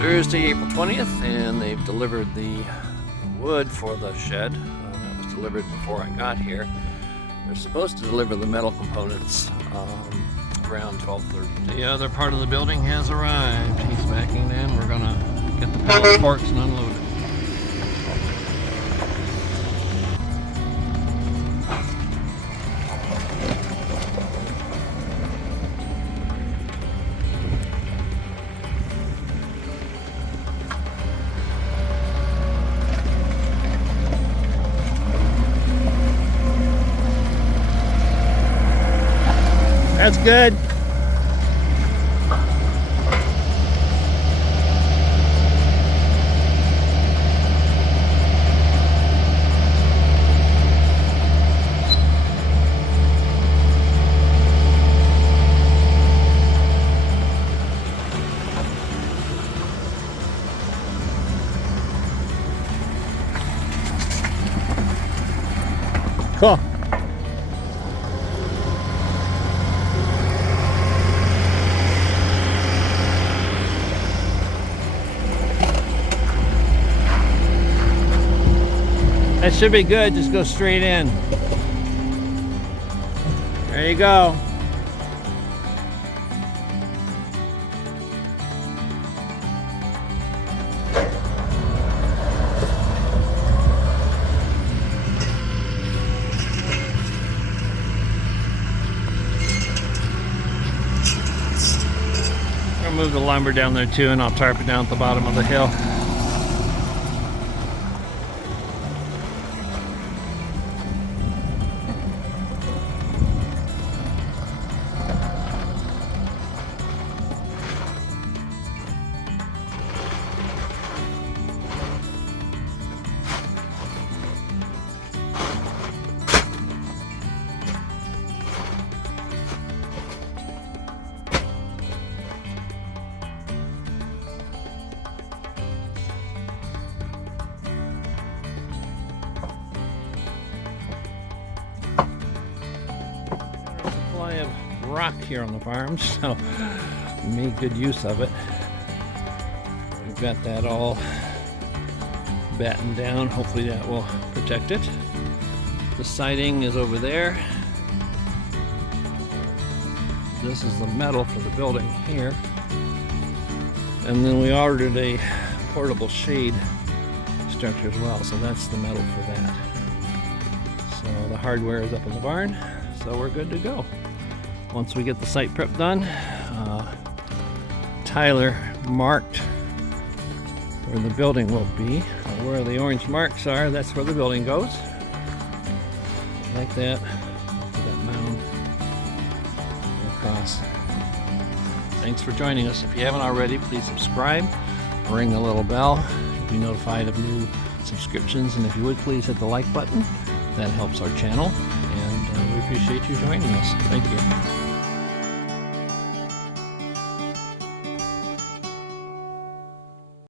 Thursday, April 20th, and they've delivered the wood for the shed. That was delivered before I got here. They're supposed to deliver the metal components around 12:30. The other part of the building has arrived. He's backing in. We're gonna get the pallet forks and unload it. That's good. Cool. That should be good, just go straight in. There you go. I'll move the lumber down there too, and I'll tarp it down at the bottom of the hill. Of rock here on the farm, so we made good use of it. We've got that all battened down. Hopefully that will protect it. The siding is over there. This is the metal for the building here. And then we ordered a portable shade structure as well, so that's the metal for that. So the hardware is up in the barn, so we're good to go. Once we get the site prep done, Tyler marked where the building will be. Where the orange marks are, that's where the building goes. Like that, up to that mound, across. Thanks for joining us. If you haven't already, please subscribe, ring the little bell. You'll be notified of new subscriptions, and if you would, please hit the like button. That helps our channel, and we appreciate you joining us. Thank you.